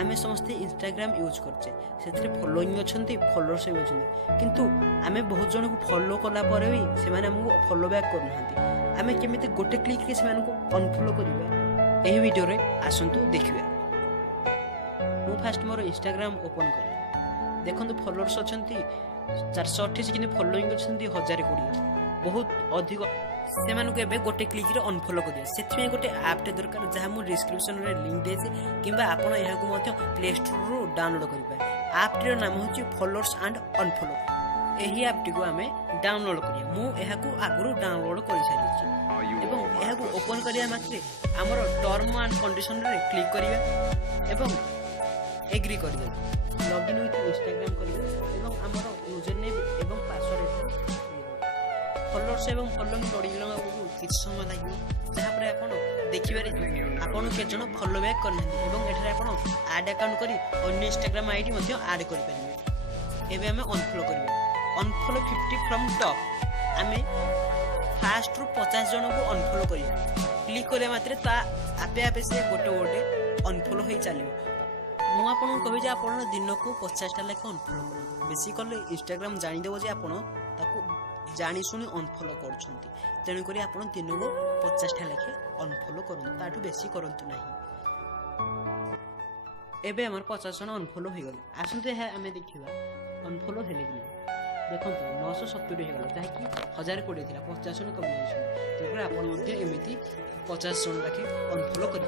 आम समस्ते Instagram use करचे से फॉलोइंग अच्छा फॉलोअर्स भी अच्छा किंतु आम बहुत जन को फॉलो कला भी से फॉलो बैक करना आम केमी गोटे क्लिक से अनफॉलो करवा यही वीडियो रे आसतु देखिए। मु फास्ट मोर इंस्टाग्राम ओपन कर देखो फॉलोअर्स अच्छा 428 कि फॉलोइंग अच्छा 1020 बहुत अधिक से गोटे क्लिक रे अनफॉलो करें गोटे आपटे दरकार जहाँ मुझे डिस्क्रिप्शन रे लिंक देसी कि आपण यहाँ प्ले स्टोर रु डाउनलोड करेंगे। आपटीर नाम हूँ फॉलोअर्स एंड अनफॉलो। यही आपटी को आम डाउनलोड करिया मुझे आगु डाउनलोड कर सारी ओपन करिया मात्रे आमर टर्म एंड कंडीशन रे क्लिक करिया एवं एग्री करिया लॉगिन विथ इंस्टाग्राम करिया एवं आमर यूजर नेम एवं पासवर्ड फॉलोअर्स एवं फॉलोइंग बढ़िला किसी समय लगे जहाँपर आप देखिए आपन के जन फॉलो बैक करना एवं एठारे आप आड अकाउंट करी अन्य इंस्टाग्राम आईडी आड कर पारे। एबे हमें अनफॉलो करिया अनफॉलो 50 फ्रॉम टॉप आम फास्ट रु 50 जन को अनफॉलो करिया क्लिक करे मात्रे ता आपे आपे से गोटे गोटे अनफॉलो हो चलो। मु आपन कहबी जे आपन दिन को 50 टा लेके अनफॉलो कर बेसी कले इंस्टाग्राम जानि देबो जे आपन ताको जानी शुणी अनफॉलो करछंती तेणुक आप दिन को 50 टा लेखे अनफॉलो करूँ ताठू बेसी करूँ ना। एबे हमर 50 जन अनफॉलो हो गले आसंते आम देखा अनफॉलो हेले कि देखो 970 हो गला जहाँकि 1020 था 50 जन कमी जाइए तेणुक आप 50 जन लेखे अनफॉलो कर।